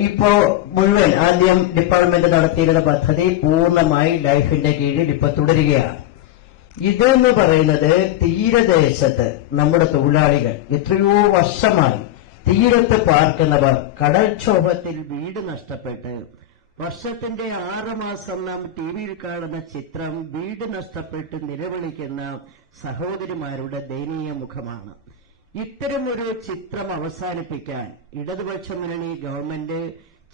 ഇപ്പോ മുഴുവൻ ആദ്യം ഡിപ്പാർട്ട്മെന്റ് നടത്തിയിരുന്ന പദ്ധതി പൂർണ്ണമായി ലൈഫിന്റെ കീഴിൽ ഇപ്പൊ തുടരുകയാണ്. ഇതെന്ന് പറയുന്നത് തീരദേശത്ത് നമ്മുടെ തൊഴിലാളികൾ എത്രയോ വർഷമായി തീരത്ത് പാർക്കുന്നവർ കടൽക്ഷോഭത്തിൽ വീട് നഷ്ടപ്പെട്ട് വർഷത്തിന്റെ 6 മാസം നാം ടിവിയിൽ കാണുന്ന ചിത്രം വീട് നഷ്ടപ്പെട്ട് നിലവിളിക്കുന്ന സഹോദരിമാരുടെ ദയനീയ മുഖമാണ്. ഇത്തരമൊരു ചിത്രം അവസാനിപ്പിക്കാൻ ഇടതുപക്ഷ മുന്നണി ഗവൺമെന്റ്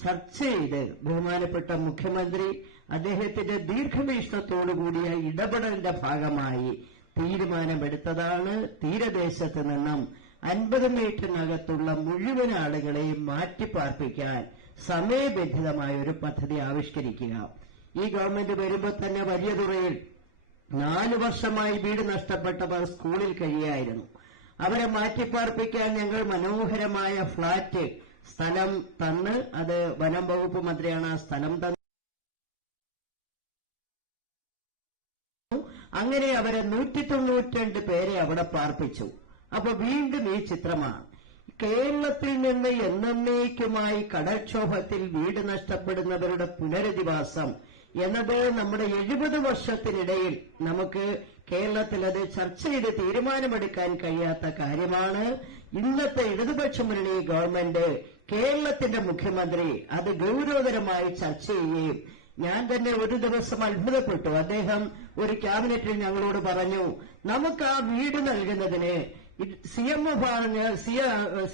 ചർച്ച ചെയ്ത് ബഹുമാനപ്പെട്ട മുഖ്യമന്ത്രി അദ്ദേഹത്തിന്റെ ദീർഘവീക്ഷണത്തോടുകൂടിയ ഇടപെടലിന്റെ ഭാഗമായി തീരുമാനമെടുത്തതാണ് തീരദേശത്ത് നിന്നും 50 മീറ്ററിനകത്തുള്ള മുഴുവൻ ആളുകളെയും മാറ്റിപ്പാർപ്പിക്കാൻ സമയബന്ധിതമായ ഒരു പദ്ധതി ആവിഷ്കരിക്കുക. ഈ ഗവൺമെന്റ് വരുമ്പോൾ തന്നെ വലിയതുറയിൽ 4 വർഷമായി വീട് നഷ്ടപ്പെട്ടവർ സ്കൂളിൽ കഴിയായിരുന്നു. അവരെ മാറ്റിപ്പാർപ്പിക്കാൻ ഞങ്ങൾ മനോഹരമായ ഫ്ളാറ്റ് സ്ഥലം തന്ന്, അത് വനം വകുപ്പ് മന്ത്രിയാണ് ആ സ്ഥലം തന്നത്. അങ്ങനെ അവരെ 192 പേരെ അവിടെ പാർപ്പിച്ചു. അപ്പൊ വീണ്ടും ഈ ചിത്രമാണ്. കേരളത്തിൽ നിന്ന് എന്നേക്കുമായി കടൽക്ഷോഭത്തിൽ വീട് നഷ്ടപ്പെടുന്നവരുടെ പുനരധിവാസം എന്നത് നമ്മുടെ 70 വർഷത്തിനിടയിൽ നമുക്ക് കേരളത്തിൽ അത് ചർച്ച ചെയ്ത് തീരുമാനമെടുക്കാൻ കഴിയാത്ത കാര്യമാണ്. ഇന്നത്തെ ഇടതുപക്ഷ മുന്നണി ഗവൺമെന്റ്, കേരളത്തിന്റെ മുഖ്യമന്ത്രി അത് ഗൌരവതരമായി ചർച്ച ചെയ്യുകയും, ഞാൻ തന്നെ ഒരു ദിവസം അത്ഭുതപ്പെട്ടു. അദ്ദേഹം ഒരു ക്യാബിനറ്റിൽ ഞങ്ങളോട് പറഞ്ഞു, നമുക്ക് ആ വീട് നൽകുന്നതിന്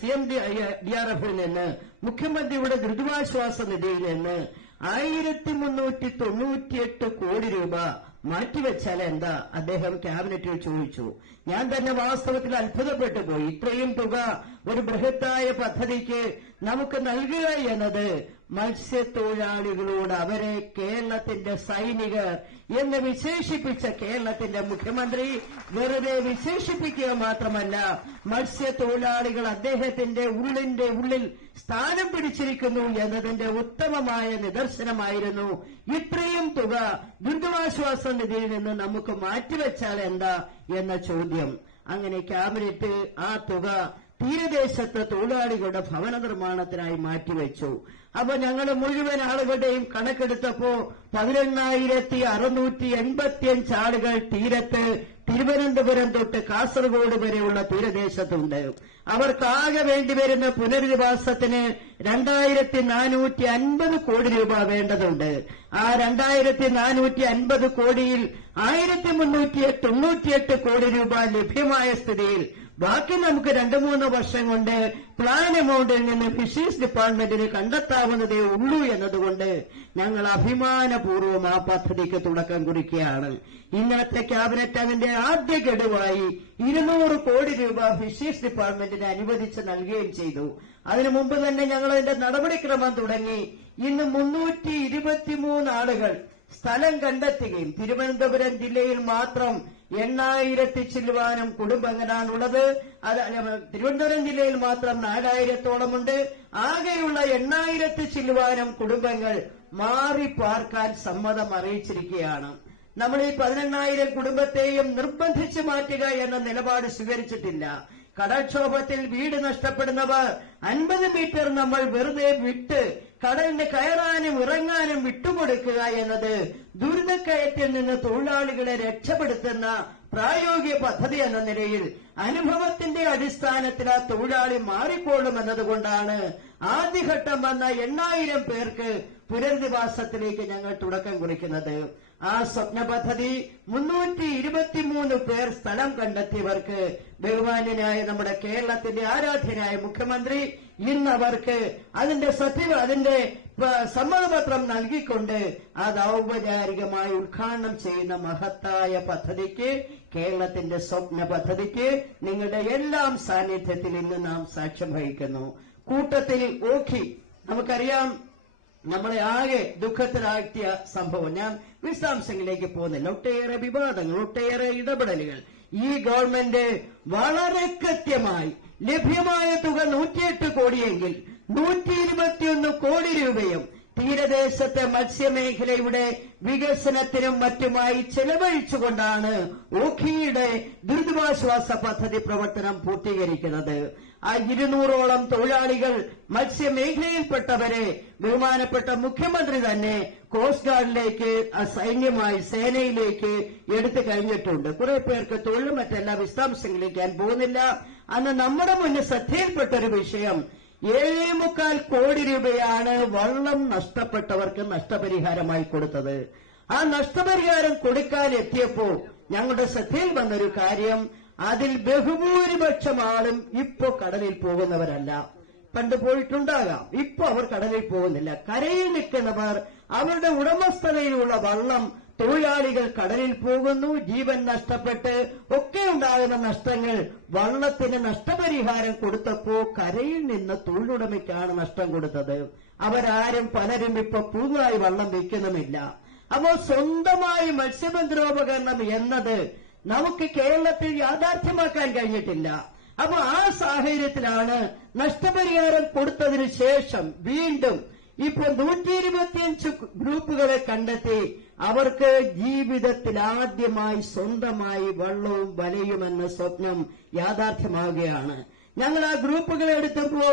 CMDRF നിന്ന്, മുഖ്യമന്ത്രിയുടെ ദുരിതാശ്വാസ നിധിയിൽ നിന്ന് 1398 കോടി രൂപ മാറ്റിവെച്ചാൽ എന്താ, അദ്ദേഹം ക്യാബിനറ്റിൽ ചോദിച്ചു. ഞാൻ തന്നെ വാസ്തവത്തിൽ അത്ഭുതപ്പെട്ടു പോയി. ഇത്രയും തുക ഒരു ബൃഹത്തായ പദ്ധതിക്ക് നമുക്ക് നൽകുക എന്നത് മത്സ്യത്തൊഴിലാളികളോട് അവരെ കേരളത്തിന്റെ സൈനികർ എന്ന് വിശേഷിപ്പിച്ച കേരളത്തിന്റെ മുഖ്യമന്ത്രി വെറുതെ വിശേഷിപ്പിക്കുക മാത്രമല്ല, മത്സ്യത്തൊഴിലാളികൾ അദ്ദേഹത്തിന്റെ ഉള്ളിൽ സ്ഥാനം പിടിച്ചിരിക്കുന്നു എന്നതിന്റെ ഉത്തമമായ നിദർശനമായിരുന്നു. ഇത്രയും തുക ദുരിതാശ്വാസ നിധിയിൽ നിന്ന് നമുക്ക് മാറ്റിവെച്ചാൽ എന്താ എന്ന ചോദ്യം. അങ്ങനെ ക്യാബിനറ്റ് ആ തുക തീരദേശത്ത് തൊഴിലാളികളുടെ ഭവന നിർമ്മാണത്തിനായി മാറ്റിവെച്ചു. അപ്പൊ ഞങ്ങൾ മുഴുവൻ ആളുകളുടെയും കണക്കെടുത്തപ്പോ 11,685 ആളുകൾ തീരത്ത്, തിരുവനന്തപുരം തൊട്ട് കാസർഗോഡ് വരെയുള്ള തീരദേശത്തുണ്ട്. അവർക്കാകെ വേണ്ടിവരുന്ന പുനരധിവാസത്തിന് 2,450 കോടി രൂപ വേണ്ടതുണ്ട്. ആ 2,450 കോടിയിൽ 1,398 കോടി രൂപ ലഭ്യമായ സ്ഥിതിയിൽ ബാക്കി നമുക്ക് 2-3 വർഷം കൊണ്ട് പ്ലാൻ എമൗണ്ടിൽ നിന്ന് ഫിഷറീസ് ഡിപ്പാർട്ട്മെന്റിന് കണ്ടെത്താവുന്നതേ ഉള്ളൂ എന്നതുകൊണ്ട് ഞങ്ങൾ അഭിമാനപൂർവ്വം ആ പദ്ധതിക്ക് തുടക്കം കുറിക്കുകയാണ്. ഇന്നത്തെ ക്യാബിനറ്റ് അതിന്റെ ആദ്യ ഗഡുവായി 200 കോടി രൂപ ഫിഷറീസ് ഡിപ്പാർട്ട്മെന്റിന് അനുവദിച്ച് നൽകുകയും ചെയ്തു. അതിനു മുമ്പ് തന്നെ ഞങ്ങൾ അതിന്റെ നടപടിക്രമം തുടങ്ങി. ഇന്ന് 323 ആളുകൾ സ്ഥലം കണ്ടെത്തുകയും തിരുവനന്തപുരം ജില്ലയിൽ മാത്രം 8,000 ചില്ലുവാനും കുടുംബങ്ങളാണുള്ളത്. തിരുവനന്തപുരം ജില്ലയിൽ മാത്രം 4,000-ഓളമുണ്ട്. ആകെയുള്ള 8,000 ചില്ലുവാനും കുടുംബങ്ങൾ മാറി പാർക്കാൻ സമ്മതം അറിയിച്ചിരിക്കുകയാണ്. നമ്മൾ ഈ 18,000 കുടുംബത്തെയും നിർബന്ധിച്ച് മാറ്റുക എന്ന നിലപാട് സ്വീകരിച്ചിട്ടില്ല. കടൽക്ഷോഭത്തിൽ വീട് നഷ്ടപ്പെടുന്നവർ 50 മീറ്റർ നമ്മൾ വെറുതെ വിട്ട് കടലിന് കയറാനും ഇറങ്ങാനും വിട്ടുകൊടുക്കുക എന്നത് ദുരിതക്കയറ്റിൽ നിന്ന് തൊഴിലാളികളെ രക്ഷപ്പെടുത്തുന്ന പ്രായോഗിക പദ്ധതി എന്ന നിലയിൽ അനുഭവത്തിന്റെ അടിസ്ഥാനത്തിൽ ആ തൊഴിലാളി മാറിക്കൊള്ളും എന്നതുകൊണ്ടാണ് ആദ്യഘട്ടം വന്ന 8,000 പേർക്ക് പുനരധിവാസത്തിലേക്ക് ഞങ്ങൾ തുടക്കം കുറിക്കുന്നത്. ആ സ്വപ്ന പദ്ധതി 323 പേർ സ്ഥലം കണ്ടെത്തിയവർക്ക് ബഹുമാന്യനായ നമ്മുടെ കേരളത്തിന്റെ ആരാധ്യനായ മുഖ്യമന്ത്രി ഇന്ന് അവർക്ക് അതിന്റെ സമ്മതപത്രം നൽകിക്കൊണ്ട് അത് ഔപചാരികമായി ഉദ്ഘാടനം ചെയ്യുന്ന മഹത്തായ പദ്ധതിക്ക്, കേരളത്തിന്റെ സ്വപ്ന പദ്ധതിക്ക് നിങ്ങളുടെ എല്ലാം സാന്നിധ്യത്തിൽ ഇന്ന് നാം സാക്ഷ്യം വഹിക്കുന്നു. കൂട്ടത്തിൽ ഓഖി, നമുക്കറിയാം നമ്മളെ ആകെ ദുഃഖത്തിലാക്കിയ സംഭവം. ഞാൻ വിശദാംശങ്ങളിലേക്ക് പോകുന്നില്ല. ഒട്ടേറെ വിവാദങ്ങൾ, ഒട്ടേറെ ഇടപെടലുകൾ. ഈ ഗവൺമെന്റ് വളരെ കൃത്യമായി ലഭ്യമായ തുക 108 കോടിയെങ്കിൽ 121 കോടി രൂപയും തീരദേശത്തെ മത്സ്യമേഖലയുടെ വികസനത്തിനും മറ്റുമായി ചെലവഴിച്ചുകൊണ്ടാണ് ഓഖിയുടെ ദുരിതാശ്വാസ പദ്ധതി പ്രവർത്തനം പൂർത്തീകരിക്കുന്നത്. ആ 200ഓളം തൊഴിലാളികൾ മത്സ്യമേഖലയിൽപ്പെട്ടവരെ ബഹുമാനപ്പെട്ട മുഖ്യമന്ത്രി തന്നെ കോസ്റ്റ് ഗാർഡിലേക്ക് സൈന്യമായി സേനയിലേക്ക് എടുത്തു കഴിഞ്ഞിട്ടുണ്ട്. കുറെ പേർക്ക് തൊഴിൽ, മറ്റെല്ലാ വിശദാംശങ്ങളിലേക്ക് ഞാൻ പോകുന്നില്ല. അന്ന് നമ്മുടെ മുന്നിൽ ശ്രദ്ധയിൽപ്പെട്ട ഒരു വിഷയം 7.25 കോടി രൂപയാണ് വള്ളം നഷ്ടപ്പെട്ടവർക്ക് നഷ്ടപരിഹാരമായി കൊടുത്തത്. ആ നഷ്ടപരിഹാരം കൊടുക്കാൻ എത്തിയപ്പോൾ ഞങ്ങളുടെ ശ്രദ്ധയിൽ വന്നൊരു കാര്യം, അതിൽ ബഹുഭൂരിപക്ഷം ആളും ഇപ്പോ കടലിൽ പോകുന്നവരല്ല. പണ്ട് പോയിട്ടുണ്ടാകാം, ഇപ്പൊ അവർ കടലിൽ പോകുന്നില്ല. കരയിൽ നിൽക്കുന്നവർ അവരുടെ ഉടമസ്ഥതയിലുള്ള വള്ളം തൊഴിലാളികൾ കടലിൽ പോകുന്നു. ജീവൻ നഷ്ടപ്പെട്ട് ഒക്കെ ഉണ്ടാകുന്ന നഷ്ടങ്ങൾ വള്ളത്തിന് നഷ്ടപരിഹാരം കൊടുത്തപ്പോ കരയിൽ നിന്ന് തൊഴിലുടമയ്ക്കാണ് നഷ്ടം കൊടുത്തത്. അവരാരും പലരും ഇപ്പൊ പുതുതായി വള്ളം വയ്ക്കുന്നുമില്ല. അപ്പോൾ സ്വന്തമായി മത്സ്യബന്ധനോപകരണം എന്നത് നമുക്ക് കേരളത്തിൽ യാഥാർത്ഥ്യമാക്കാൻ കഴിഞ്ഞിട്ടില്ല. അപ്പൊ ആ സാഹചര്യത്തിലാണ് നഷ്ടപരിഹാരം കൊടുത്തതിനു ശേഷം വീണ്ടും ഇപ്പൊ 125 ഗ്രൂപ്പുകളെ കണ്ടെത്തി അവർക്ക് ജീവിതത്തിൽ ആദ്യമായി സ്വന്തമായി വള്ളവും വലയുമെന്ന സ്വപ്നം യാഥാർത്ഥ്യമാവുകയാണ്. ഞങ്ങൾ ആ ഗ്രൂപ്പുകളെ എടുത്തപ്പോ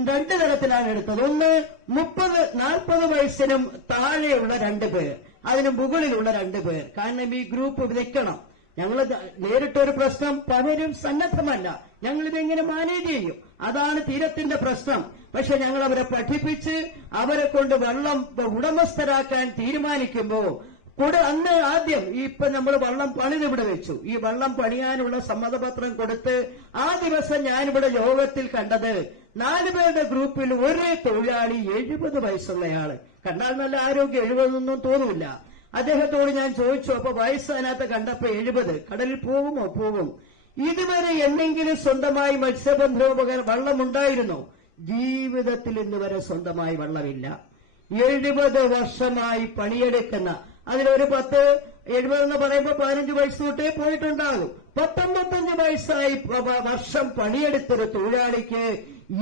2 തരത്തിലാണ് എടുത്തത്. ഒന്ന് 30-40 വയസ്സിനും താഴെയുള്ള 2 പേർ, അതിന് മുകളിലുള്ള 2 പേർ. കാരണം ഈ ഗ്രൂപ്പ് വിളിക്കണം. ഞങ്ങൾ നേരിട്ടൊരു പ്രശ്നം, പലരും സന്നദ്ധമല്ല, ഞങ്ങളിതെങ്ങനെ മാനേജ് ചെയ്യും, അതാണ് തീരത്തിന്റെ പ്രശ്നം. പക്ഷെ ഞങ്ങൾ അവരെ പഠിപ്പിച്ച് അവരെ കൊണ്ട് വള്ളം ഉടമസ്ഥരാക്കാൻ തീരുമാനിക്കുമ്പോ അന്ന് ആദ്യം ഇപ്പൊ നമ്മൾ വള്ളം പണിതിവിടെ വെച്ചു. ഈ വള്ളം പണിയാനുള്ള സമ്മതപത്രം കൊടുത്ത് ആ ദിവസം ഞാനിവിടെ യോഗത്തിൽ കണ്ടത് 4 പേരുടെ ഗ്രൂപ്പിൽ ഒരു തൊഴിലാളി 70 വയസ്സുള്ളയാള്. കണ്ടാൽ നല്ല ആരോഗ്യം, 70 തോന്നില്ല. അദ്ദേഹത്തോട് ഞാൻ ചോദിച്ചു, അപ്പൊ വയസ്സ് അതിനകത്ത് കണ്ടപ്പോ 70. കടലിൽ പോകുമോ? പോകും. ഇതുവരെ എന്തെങ്കിലും സ്വന്തമായി മത്സ്യബന്ധനോപകരണം വള്ളമുണ്ടായിരുന്നോ? ജീവിതത്തിൽ ഇന്നുവരെ സ്വന്തമായി വള്ളമില്ല. 70 വർഷമായി പണിയെടുക്കുന്ന, അതിലൊരു 70 എന്ന് പറയുമ്പോൾ 15 വയസ്സ് തൊട്ടേ പോയിട്ടുണ്ടാകും. 19 വയസ്സായി വർഷം പണിയെടുത്തൊരു തൊഴിലാളിക്ക്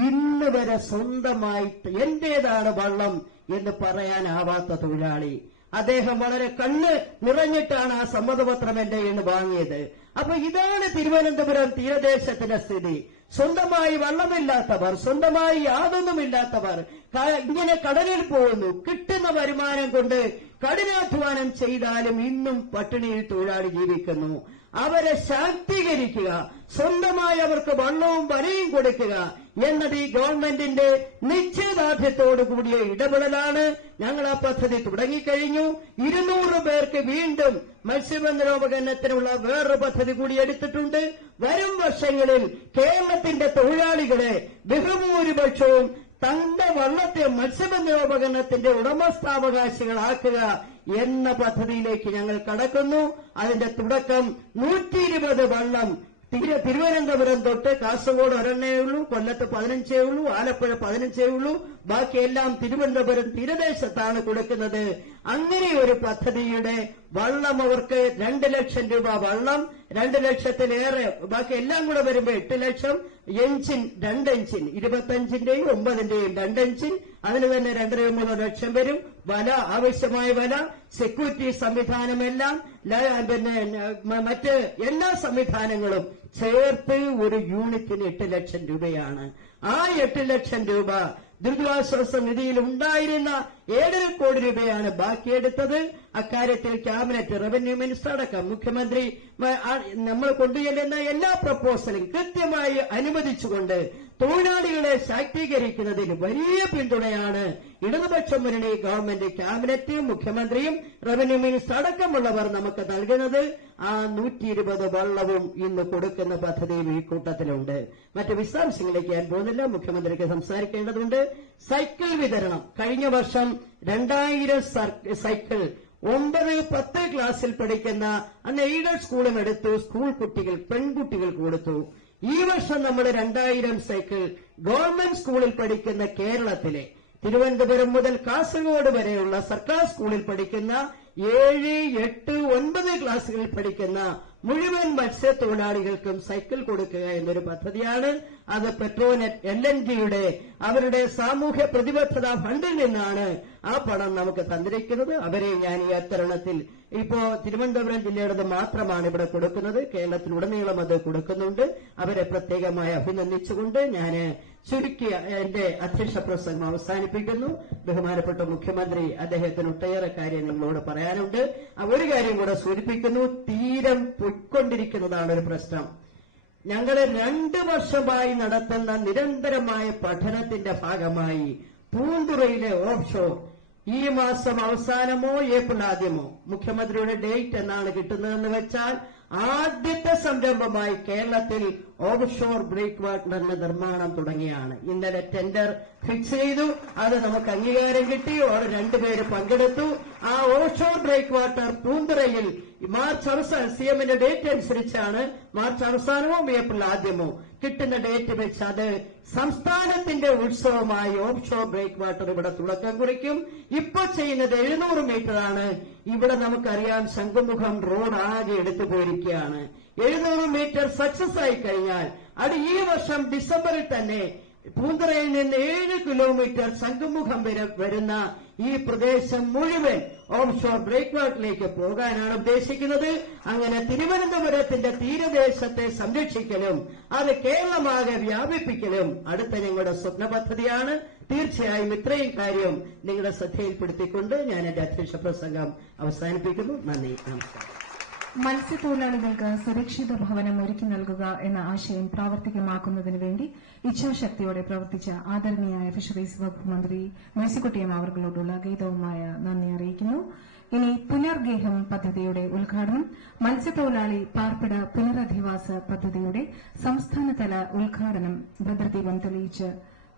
ഇന്ന് വരെ സ്വന്തമായി എന്റേതാണ് വള്ളം എന്ന് പറയാനാവാത്ത തൊഴിലാളി. അദ്ദേഹം വളരെ കണ്ണ് നിറഞ്ഞിട്ടാണ് ആ സമ്മതപത്രം എന്റെ എന്ന് വാങ്ങിയത്. അപ്പൊ ഇതാണ് തിരുവനന്തപുരം തീരദേശത്തിന്റെ സ്ഥിതി. സ്വന്തമായി വള്ളമില്ലാത്തവർ, സ്വന്തമായി യാതൊന്നുമില്ലാത്തവർ ഇങ്ങനെ കടലിൽ പോകുന്നു. കിട്ടുന്ന വരുമാനം കൊണ്ട് കഠിനാധ്വാനം ചെയ്താലും ഇന്നും പട്ടിണിയിൽ തൊഴിലാളി ജീവിക്കുന്നു. അവരെ ശാക്തീകരിക്കുക, സ്വന്തമായി അവർക്ക് വള്ളവും വലയും കൊടുക്കുക എന്നത് ഈ ഗവൺമെന്റിന്റെ നിശ്ചയദാർഢ്യത്തോടു കൂടിയ ഇടപെടലാണ്. ഞങ്ങൾ ആ പദ്ധതി തുടങ്ങിക്കഴിഞ്ഞു. 200 പേർക്ക് വീണ്ടും മത്സ്യബന്ധനോപകരണത്തിനുള്ള വേറൊരു പദ്ധതി കൂടി എടുത്തിട്ടുണ്ട്. വരും വർഷങ്ങളിൽ കേരളത്തിന്റെ തൊഴിലാളികളെ ബഹുഭൂരിപക്ഷവും തന്റെ വള്ളത്തെ മത്സ്യബന്ധനോപകരണത്തിന്റെ ഉടമസ്ഥാവകാശികളാക്കുക എന്ന പദ്ധതിയിലേക്ക് ഞങ്ങൾ കടക്കുന്നു. അതിന്റെ തുടക്കം 120 വള്ളം തിരുവനന്തപുരം തൊട്ട് കാസർഗോഡ് ഒരെണ്ണേ ഉള്ളൂ, കൊല്ലത്ത് 15 ഉള്ളൂ, ആലപ്പുഴ 15 ഉള്ളൂ, ബാക്കിയെല്ലാം തിരുവനന്തപുരം തീരദേശത്താണ് കൊടുക്കുന്നത്. അങ്ങനെ ഒരു പദ്ധതിയുടെ വള്ളം അവർക്ക് 2 ലക്ഷം രൂപ വള്ളം, 2 ലക്ഷത്തിലേറെ, ബാക്കി എല്ലാം കൂടെ വരുമ്പോൾ 8 ലക്ഷം. എഞ്ചിൻ 2 എഞ്ചിൻ, 25-ന്റെയും 9-ന്റെയും 2 എഞ്ചിൻ, അതിന് തന്നെ 2.5-3 ലക്ഷം വരും. വല, ആവശ്യമായ വല, സെക്യൂരിറ്റി സംവിധാനമെല്ലാം, പിന്നെ മറ്റ് എല്ലാ സംവിധാനങ്ങളും ചേർത്ത് ഒരു യൂണിറ്റിന് 8 ലക്ഷം രൂപയാണ്. ആ 8 ലക്ഷം രൂപ ദുരിതാശ്വാസ നിധിയിൽ ഉണ്ടായിരുന്ന 7.5 കോടി രൂപയാണ് ബാക്കിയെടുത്തത്. അക്കാര്യത്തിൽ ക്യാബിനറ്റ്, റവന്യൂ മിനിസ്റ്റർ അടക്കം മുഖ്യമന്ത്രി നമ്മൾ കൊണ്ടുചെല്ലുന്ന എല്ലാ പ്രപ്പോസലും കൃത്യമായി അനുവദിച്ചുകൊണ്ട് തൊഴിലാളികളെ ശാക്തീകരിക്കുന്നതിന് വലിയ പിന്തുണയാണ് ഇടതുപക്ഷ മുന്നണി ഗവൺമെന്റ്, ക്യാബിനറ്റും മുഖ്യമന്ത്രിയും റവന്യൂ മിനിസ്റ്റർ അടക്കമുള്ളവർ നമുക്ക് നൽകുന്നത്. ആ 120 വള്ളവും ഇന്ന് കൊടുക്കുന്ന പദ്ധതിയും ഈ കൂട്ടത്തിലുണ്ട്. മറ്റ് വിശദാംശങ്ങളിലേക്ക് ഞാൻ പോകുന്നില്ല, മുഖ്യമന്ത്രിക്ക് സംസാരിക്കേണ്ടതുണ്ട്. സൈക്കിൾ വിതരണം കഴിഞ്ഞ വർഷം 2000 സൈക്കിൾ 9-10 ക്ലാസ്സിൽ പഠിക്കുന്ന അന്ന് എയ്ഡഡ് സ്കൂളും എടുത്തു, സ്കൂൾ കുട്ടികൾ, പെൺകുട്ടികൾക്ക് കൊടുത്തു. ഈ വർഷം നമ്മൾ 2000 സൈക്കിൾ ഗവൺമെന്റ് സ്കൂളിൽ പഠിക്കുന്ന കേരളത്തിലെ തിരുവനന്തപുരം മുതൽ കാസർഗോഡ് വരെയുള്ള സർക്കാർ സ്കൂളിൽ പഠിക്കുന്ന 7, 8, 9 ക്ലാസുകളിൽ പഠിക്കുന്ന മുഴുവൻ മത്സ്യത്തൊഴിലാളികൾക്കും സൈക്കിൾ കൊടുക്കുക എന്നൊരു പദ്ധതിയാണ്. അത് പെട്രോനെറ്റ് LNGയുടെ അവരുടെ സാമൂഹ്യ പ്രതിബദ്ധതാ ഫണ്ടിൽ നിന്നാണ് ആ പണം നമുക്ക് തന്നിരിക്കുന്നത്. അവരെ ഞാൻ ഈ അത്തരണത്തിൽ ഇപ്പോ തിരുവനന്തപുരം ജില്ലയുടേത് മാത്രമാണ് ഇവിടെ കൊടുക്കുന്നത്. കേരളത്തിലുടനീളം അത് കൊടുക്കുന്നുണ്ട്. അവരെ പ്രത്യേകമായി അഭിനന്ദിച്ചുകൊണ്ട് ഞാൻ ചുരുക്കിയ എന്റെ അധ്യക്ഷ പ്രസംഗം അവസാനിപ്പിക്കുന്നു. ബഹുമാനപ്പെട്ട മുഖ്യമന്ത്രി അദ്ദേഹത്തിന് ഒട്ടേറെ കാര്യങ്ങളോട് പറയാനുണ്ട്. ഒരു കാര്യം കൂടെ സൂചിപ്പിക്കുന്നു. തീരം പൊയ്ക്കൊണ്ടിരിക്കുന്നതാണ് ഒരു പ്രശ്നം. ഞങ്ങളെ 2 വർഷമായി നടത്തുന്ന നിരന്തരമായ പഠനത്തിന്റെ ഭാഗമായി പൂന്തുറയിലെ ഓഫ് ഷോർ ഈ മാസം അവസാനമോ ഏപ്രിൽ ആദ്യമോ മുഖ്യമന്ത്രിയുടെ ഡേറ്റ് എന്നാണ് കിട്ടുന്നതെന്ന് വെച്ചാൽ ആദ്യത്തെ സംരംഭമായി കേരളത്തിൽ ഓഫ് ഷോർ ബ്രേക്ക് വാട്ടറിന്റെ നിർമ്മാണം തുടങ്ങിയാണ്. ഇന്നലെ ടെൻഡർ ഫിക്സ് ചെയ്തു. അത് നമുക്ക് അംഗീകാരം കിട്ടി. 2 പേര് പങ്കെടുത്തു. ആ ഓഫ് ഷോർ ബ്രേക്ക് വാട്ടർ പൂന്തുറയിൽ മാർച്ച് അവസാനം CMന്റെ ഡേറ്റ് അനുസരിച്ചാണ് മാർച്ച് അവസാനമോ ഏപ്രിൽ ആദ്യമോ കിട്ടുന്ന ഡേറ്റ് വെച്ച് അത് സംസ്ഥാനത്തിന്റെ ഉത്സവമായി ഓഫ് ഷോർ ബ്രേക്ക് വാട്ടർ ഇവിടെ തുടക്കം കുറിക്കും. ഇപ്പോൾ ചെയ്യുന്നത് 700 മീറ്ററാണ്. ഇവിടെ നമുക്കറിയാം ശംഖുമുഖം റോഡ് ആകെ എടുത്തു പോയിരിക്കുകയാണ്. 700 മീറ്റർ സക്സസ് ആയി കഴിഞ്ഞാൽ അത് ഈ വർഷം ഡിസംബറിൽ തന്നെ പൂന്തുറയിൽ നിന്ന് 7 കിലോമീറ്റർ ശംഖുമുഖം വരെ വരുന്ന ഈ പ്രദേശം മുഴുവൻ ഓഫ് ഷോർ ബ്രേക്ക് വാട്ടറിലേക്ക് പോകാനാണ് ഉദ്ദേശിക്കുന്നത്. അങ്ങനെ തിരുവനന്തപുരത്തിന്റെ തീരദേശത്തെ സംരക്ഷിക്കലും അത് കേരളമാകെ വ്യാപിപ്പിക്കലും അടുത്ത ഞങ്ങളുടെ സ്വപ്ന പദ്ധതിയാണ്. തീർച്ചയായും ഇത്രയും കാര്യം നിങ്ങളുടെ ശ്രദ്ധയിൽപ്പെടുത്തിക്കൊണ്ട് ഞാൻ എന്റെ അധ്യക്ഷ പ്രസംഗം അവസാനിപ്പിക്കുന്നു. നന്ദി, നമസ്കാരം. മത്സ്യത്തൊഴിലാളികൾക്ക് സുരക്ഷിത ഭവനം ഒരുക്കി നൽകുക എന്ന ആശയം പ്രാവർത്തികമാക്കുന്നതിന് വേണ്ടി ഇച്ഛാശക്തിയോടെ പ്രവർത്തിച്ച ആദരണീയായ ഫിഷറീസ് വകുപ്പ് മന്ത്രി മേഴ്സിക്കുട്ടിയമ്മ അവർകളോടുള്ള ഗീതവുമായ നന്ദി അറിയിക്കുന്നു. ഇനി പുനർഗേഹം പദ്ധതിയുടെ ഉദ്ഘാടനം, മത്സ്യത്തൊഴിലാളി പാർപ്പിട പുനരധിവാസ പദ്ധതിയുടെ സംസ്ഥാനതല ഉദ്ഘാടനം ഭദ്രദീപം തെളിയിച്ച്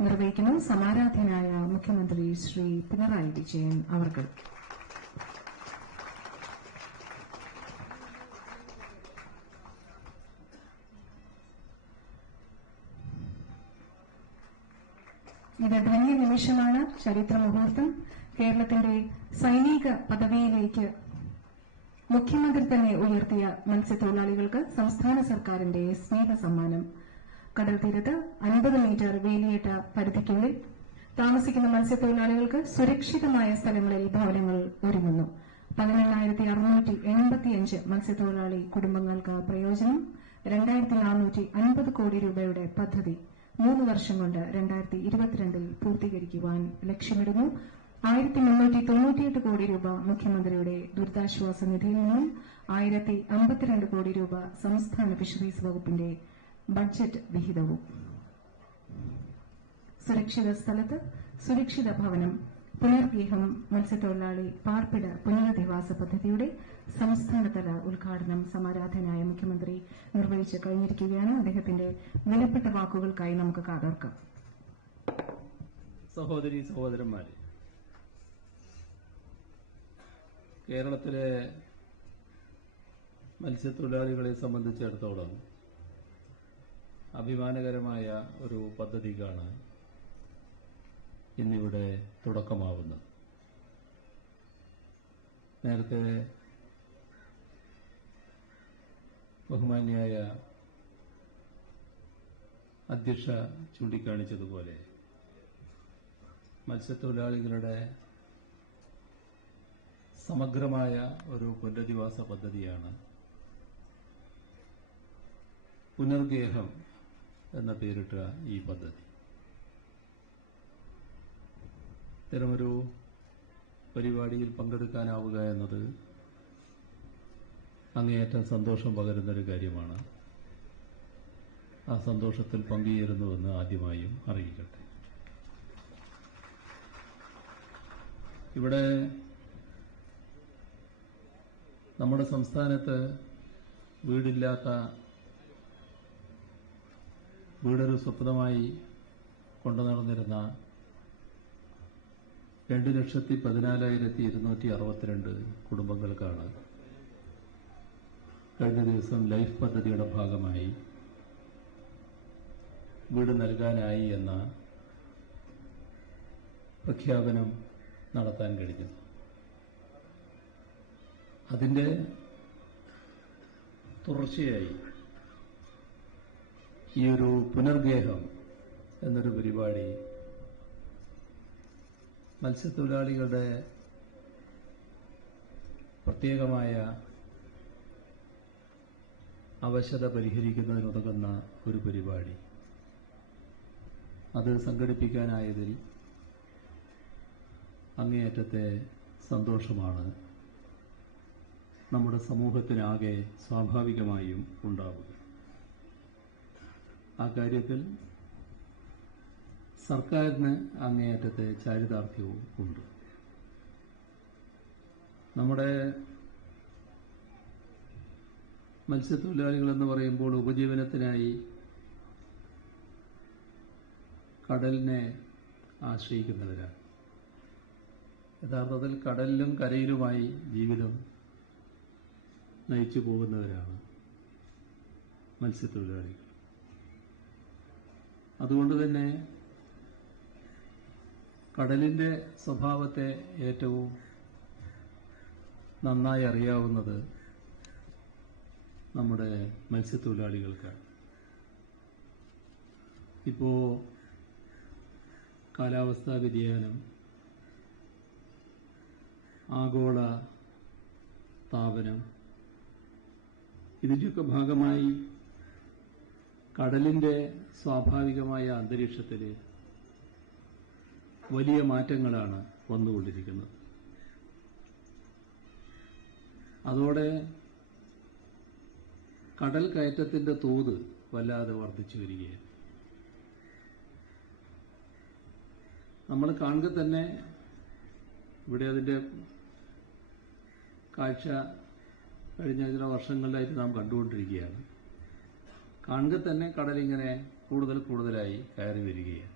നിർവഹിക്കുന്നു. സമാരാധ്യനായ മുഖ്യമന്ത്രി ശ്രീ പിണറായി വിജയൻ അവർകൾ. ഇത് ധന്യ നിമിഷമാണ്, ചരിത്ര മുഹൂർത്തം. കേരളത്തിന്റെ സൈനിക പദവിയിലേക്ക് മുഖ്യമന്ത്രി തന്നെ ഉയർത്തിയ മത്സ്യത്തൊഴിലാളികൾക്ക് സംസ്ഥാന സർക്കാരിന്റെ സ്നേഹ സമ്മാനം. കടൽ തീരത്ത് 50 മീറ്റർ വേലിയേറ്റ പരിധിക്കുള്ളിൽ താമസിക്കുന്ന മത്സ്യത്തൊഴിലാളികൾക്ക് സുരക്ഷിതമായ സ്ഥലങ്ങളിൽ ഭവനങ്ങൾ ഒരുങ്ങുന്നു. 18,685 മത്സ്യത്തൊഴിലാളി കുടുംബങ്ങൾക്ക് പ്രയോജനം. 2,450 കോടി രൂപയുടെ പദ്ധതി 3 വർഷം കൊണ്ട് 2022 പൂർത്തീകരിക്കുവാൻ ലക്ഷ്യമിടുന്നു. 1,398 കോടി രൂപ മുഖ്യമന്ത്രിയുടെ ദുരിതാശ്വാസ നിധിയിൽ നിന്നും 1,052 കോടി രൂപ സംസ്ഥാന ഫിഷറീസ് വകുപ്പിന്റെ ബഡ്ജറ്റ് വിഹിതവും. സുരക്ഷിത സ്ഥലത്ത് സുരക്ഷിത ഭവനം, പുനർഗേഹം മത്സ്യത്തൊഴിലാളി പാർപ്പിട പുനരധിവാസ പദ്ധതിയുടെ സംസ്ഥാനതല ഉദ്ഘാടനം സമാരാധനായ മുഖ്യമന്ത്രി നിർവഹിച്ച് കഴിഞ്ഞിരിക്കുകയാണ്. അദ്ദേഹത്തിന്റെ വിലപ്പെട്ട വാക്കുകൾക്കായി നമുക്ക് കാതോർക്കാം. സഹോദരി സഹോദരന്മാരെ, കേരളത്തിലെ മത്സ്യത്തൊഴിലാളികളെ സംബന്ധിച്ചിടത്തോളം അഭിമാനകരമായ ഒരു പദ്ധതിക്കാണ് ഇന്നിവിടെ തുടക്കമാവുന്നത്. നേരത്തെ ബഹുമാന്യായ അധ്യക്ഷ ചൂണ്ടിക്കാണിച്ചതുപോലെ മത്സ്യത്തൊഴിലാളികളുടെ സമഗ്രമായ ഒരു പുനരധിവാസ പദ്ധതിയാണ് പുനർഗേഹം എന്ന പേരിട്ട ഈ പദ്ധതി. ഇത്തരമൊരു പരിപാടിയിൽ പങ്കെടുക്കാനാവുക എന്നത് അങ്ങേയറ്റം സന്തോഷം പകരുന്നൊരു കാര്യമാണ്. ആ സന്തോഷത്തിൽ പങ്കുചേരുന്നുവെന്ന് ആദ്യമായും അറിയിക്കട്ടെ. ഇവിടെ നമ്മുടെ സംസ്ഥാനത്ത് വീടൊരു സ്വപ്നമായി കൊണ്ടു നടന്നിരുന്ന 2,14,262 കുടുംബങ്ങൾക്കാണ് കഴിഞ്ഞ ദിവസം ലൈഫ് പദ്ധതിയുടെ ഭാഗമായി വീട് നൽകാനായി എന്ന പ്രഖ്യാപനം നടത്താൻ കഴിഞ്ഞത്. അതിൻ്റെ തുടർച്ചയായി ഈ ഒരു പുനർഗേഹം എന്നൊരു പരിപാടി മത്സ്യത്തൊഴിലാളികളുടെ പ്രത്യേകമായ അവശത പരിഹരിക്കുന്നതിനുതകുന്ന ഒരു പരിപാടി അത് സംഘടിപ്പിക്കാനായതിൽ അങ്ങേയറ്റത്തെ സന്തോഷമാണ് നമ്മുടെ സമൂഹത്തിനാകെ സ്വാഭാവികമായും ഉണ്ടാവുക. ആ കാര്യത്തിൽ സർക്കാരിന് അങ്ങേയറ്റത്തെ ചാരിതാർത്ഥ്യവും ഉണ്ട്. നമ്മുടെ മത്സ്യത്തൊഴിലാളികളെന്ന് പറയുമ്പോൾ ഉപജീവനത്തിനായി കടലിനെ ആശ്രയിക്കുന്നവരാണ്. യഥാർത്ഥത്തിൽ കടലിലും കരയിലുമായി ജീവിതം നയിച്ചു പോകുന്നവരാണ് മത്സ്യത്തൊഴിലാളികൾ. അതുകൊണ്ട് തന്നെ കടലിന്റെ സ്വഭാവത്തെ ഏറ്റവും നന്നായി അറിയാവുന്നത് നമ്മുടെ മത്സ്യത്തൊഴിലാളികൾക്കാണ്. ഇപ്പോൾ കാലാവസ്ഥാ വ്യതിയാനം, ആഗോള താപനം, ഇതിൻ്റെയൊക്കെ ഭാഗമായി കടലിന്റെ സ്വാഭാവികമായ അന്തരീക്ഷത്തിൽ വലിയ മാറ്റങ്ങളാണ് വന്നുകൊണ്ടിരിക്കുന്നത്. അതോടെ കടൽ കയറ്റത്തിന്റെ തോത് വല്ലാതെ വർദ്ധിച്ചു വരികയാണ്. നമ്മൾ കാണുക തന്നെ ഇവിടെ അതിന്റെ കാഴ്ച കഴിഞ്ഞ ചില വർഷങ്ങളിലായിട്ട് നാം കണ്ടുകൊണ്ടിരിക്കുകയാണ്. കാണുക തന്നെ കടലിങ്ങനെ കൂടുതൽ കൂടുതലായി കയറി വരികയാണ്.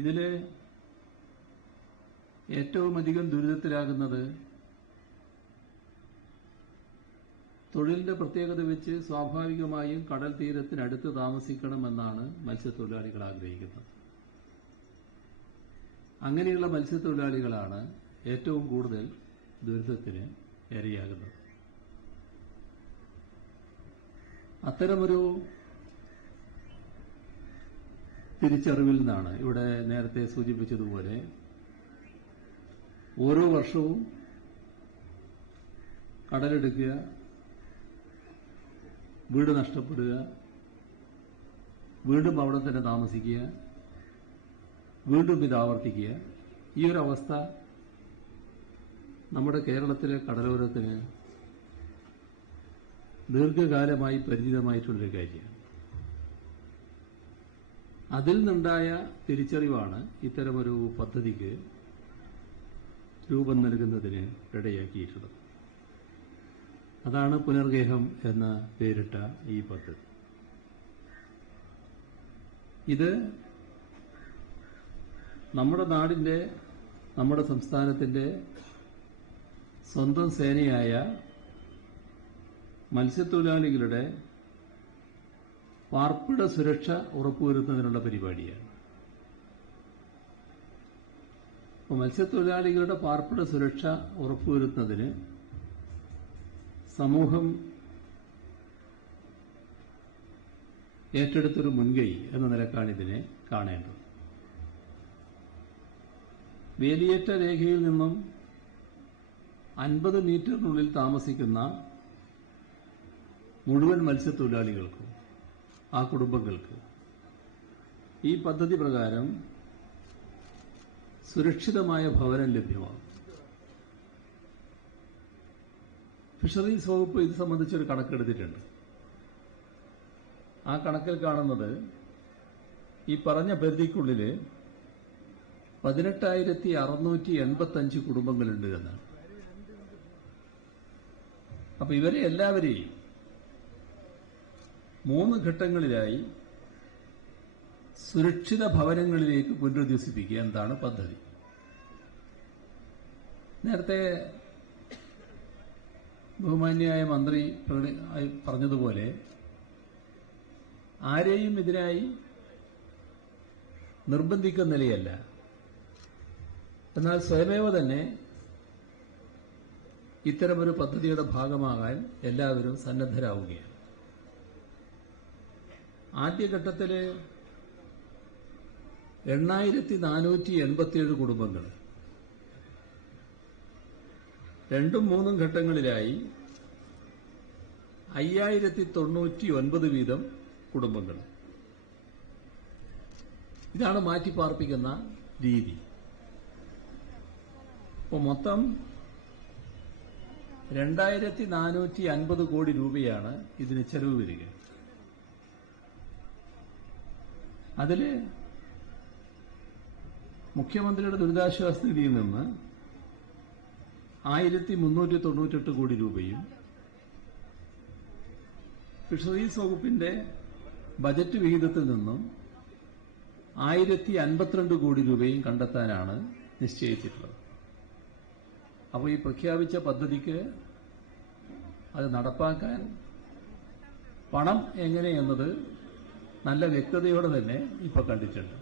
ഇതില് ഏറ്റവും അധികം ദുരിതത്തിലാകുന്നത് തൊഴിലിന്റെ പ്രത്യേകത വെച്ച് സ്വാഭാവികമായും കടൽ തീരത്തിനടുത്ത് താമസിക്കണമെന്നാണ് മത്സ്യത്തൊഴിലാളികൾ ആഗ്രഹിക്കുന്നത്. അങ്ങനെയുള്ള മത്സ്യത്തൊഴിലാളികളാണ് ഏറ്റവും കൂടുതൽ ദുരിതത്തിന് ഇരയാകുന്നത്. അത്തരമൊരു തിരിച്ചറിവിൽ നിന്നാണ് ഇവിടെ നേരത്തെ സൂചിപ്പിച്ചതുപോലെ ഓരോ വർഷവും കടലെടുക്കുക, വീട് നഷ്ടപ്പെടുക, വീണ്ടും അവിടെ തന്നെ താമസിക്കുക, വീണ്ടും ഇത് ആവർത്തിക്കുക. ഈ ഒരു അവസ്ഥ നമ്മുടെ കേരളത്തിലെ കടലോരത്തിന് ദീർഘകാലമായി പരിചിതമായിട്ടുള്ളൊരു കാര്യമാണ്. അതിൽ നിന്നുണ്ടായ തിരിച്ചറിവാണ് ഇത്തരമൊരു പദ്ധതിക്ക് രൂപം നൽകുന്നതിന് ഇടയാക്കിയിട്ടുള്ളത്. അതാണ് പുനർഗേഹം എന്ന പേരിട്ട ഈ പദ്ധതി. ഇത് നമ്മുടെ നാടിന്റെ, നമ്മുടെ സംസ്ഥാനത്തിന്റെ സ്വന്തം സേനയായ മത്സ്യത്തൊഴിലാളികളുടെ പാർപ്പിട സുരക്ഷ ഉറപ്പുവരുത്തുന്നതിനുള്ള പരിപാടിയാണ്. അപ്പോൾ മത്സ്യത്തൊഴിലാളികളുടെ പാർപ്പിട സുരക്ഷ ഉറപ്പുവരുത്തുന്നതിന് സമൂഹം ഏറ്റെടുത്തൊരു മുൻകൈ എന്ന നിലക്കാണ് ഇതിനെ കാണേണ്ടത്. വേലിയേറ്റ രേഖയിൽ നിന്നും 50 മീറ്ററിനുള്ളിൽ താമസിക്കുന്ന മുഴുവൻ മത്സ്യത്തൊഴിലാളികൾക്കും ആ കുടുംബങ്ങൾക്ക് ഈ പദ്ധതി പ്രകാരം സുരക്ഷിതമായ ഭവനം ലഭ്യമാകും. ഫിഷറീസ് വകുപ്പ് ഇത് സംബന്ധിച്ചൊരു കണക്കെടുത്തിട്ടുണ്ട്. ആ കണക്കിൽ കാണുന്നത് ഈ പറഞ്ഞ പരിധിക്കുള്ളിൽ 18,685 കുടുംബങ്ങളുണ്ട് എന്നാണ്. അപ്പൊ ഇവരെ എല്ലാവരെയും 3 ഘട്ടങ്ങളിലായി സുരക്ഷിത ഭവനങ്ങളിലേക്ക് പുനരധിവസിപ്പിക്കുക എന്നതാണ് പദ്ധതി. നേരത്തെ ബഹുമാന്യായ മന്ത്രി പറഞ്ഞതുപോലെ ആരെയും ഇതിനായി നിർബന്ധിക്കുന്ന നിലയല്ല. എന്നാൽ സ്വയമേവ തന്നെ ഇത്തരമൊരു പദ്ധതിയുടെ ഭാഗമാകാൻ എല്ലാവരും സന്നദ്ധരാവുകയാണ്. ആദ്യഘട്ടത്തിൽ 8487 കുടുംബങ്ങൾ, 2ഉം 3ഉം ഘട്ടങ്ങളിലായി 5099 വീതം കുടുംബങ്ങൾ. ഇതാണ് മാറ്റിപ്പാർപ്പിക്കുന്ന രീതി. അപ്പോൾ മൊത്തം 2450 കോടി രൂപയാണ് ഇതിന് ചെലവ് വരിക. അതിൽ മുഖ്യമന്ത്രിയുടെ ദുരിതാശ്വാസ നിധിയിൽ നിന്ന് 1398 കോടി രൂപയും ഫിഷറീസ് വകുപ്പിന്റെ ബജറ്റ് വിഹിതത്തിൽ നിന്നും 1052 കോടി രൂപയും കണ്ടെത്താനാണ് നിശ്ചയിച്ചിട്ടുള്ളത്. അപ്പോൾ ഈ പ്രഖ്യാപിച്ച പദ്ധതിക്ക് അത് നടപ്പാക്കാൻ പണം എങ്ങനെയെന്നത് നല്ല വ്യക്തതയോടെ തന്നെ ഇപ്പോൾ കണ്ടിട്ടുണ്ട്.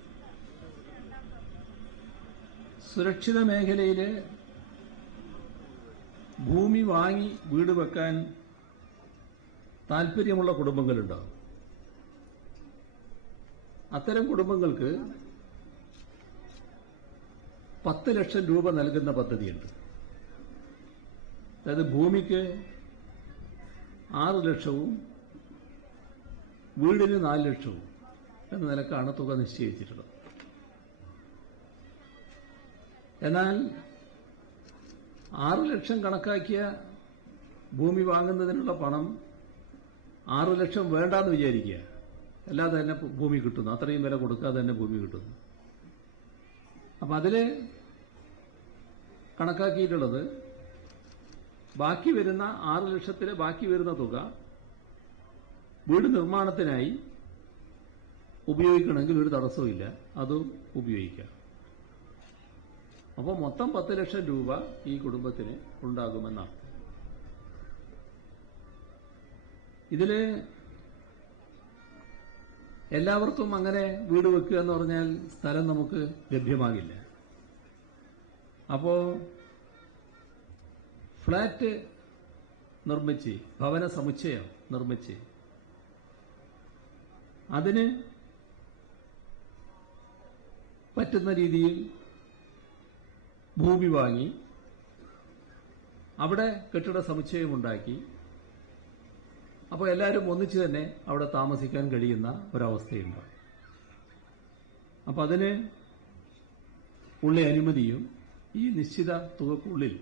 സുരക്ഷിത മേഖലയിൽ ഭൂമി വാങ്ങി വീട് വെക്കാൻ താൽപ്പര്യമുള്ള കുടുംബങ്ങളുണ്ടാവും. അത്തരം കുടുംബങ്ങൾക്ക് 10 ലക്ഷം രൂപ നൽകുന്ന പദ്ധതിയുണ്ട്. അതായത് ഭൂമിക്ക് 6 ലക്ഷവും വീടിന് 4 ലക്ഷവും എന്ന നിലക്കാണ് തുക നിശ്ചയിച്ചിട്ടുള്ളത്. എന്നാൽ 6 ലക്ഷം കണക്കാക്കിയ ഭൂമി വാങ്ങുന്നതിനുള്ള പണം 6 ലക്ഷം വേണ്ടാന്ന് വിചാരിക്കുക, അല്ലാതെ തന്നെ ഭൂമി കിട്ടുന്നു, അത്രയും വില കൊടുക്കാതെ തന്നെ ഭൂമി കിട്ടുന്നു. അപ്പം അതിൽ കണക്കാക്കിയിട്ടുള്ളത് ബാക്കി വരുന്ന 6 ലക്ഷത്തിലെ ബാക്കി വരുന്ന തുക വീട് നിർമ്മാണത്തിനായി ഉപയോഗിക്കണമെങ്കിൽ ഒരു തടസ്സമില്ല, അതും ഉപയോഗിക്കാം. അപ്പോൾ മൊത്തം 10 ലക്ഷം രൂപ ഈ കുടുംബത്തിന് ഉണ്ടാകുമെന്നാണ്. ഇതിൽ എല്ലാവർക്കും അങ്ങനെ വീട് വെക്കുക എന്ന് പറഞ്ഞാൽ സ്ഥലം നമുക്ക് ലഭ്യമാകില്ല. അപ്പോൾ ഫ്ലാറ്റ് നിർമ്മിച്ച്, ഭവന സമുച്ചയം നിർമ്മിച്ച് അതിന് പറ്റുന്ന രീതിയിൽ ഭൂമി വാങ്ങി അവിടെ കെട്ടിട സമുച്ചയമുണ്ടാക്കി അപ്പോൾ എല്ലാവരും ഒന്നിച്ച് തന്നെ അവിടെ താമസിക്കാൻ കഴിയുന്ന ഒരവസ്ഥയുണ്ട്. അപ്പം അതിന് ഉള്ള അനുമതിയും ഈ നിശ്ചിത തുകക്കുള്ളിൽ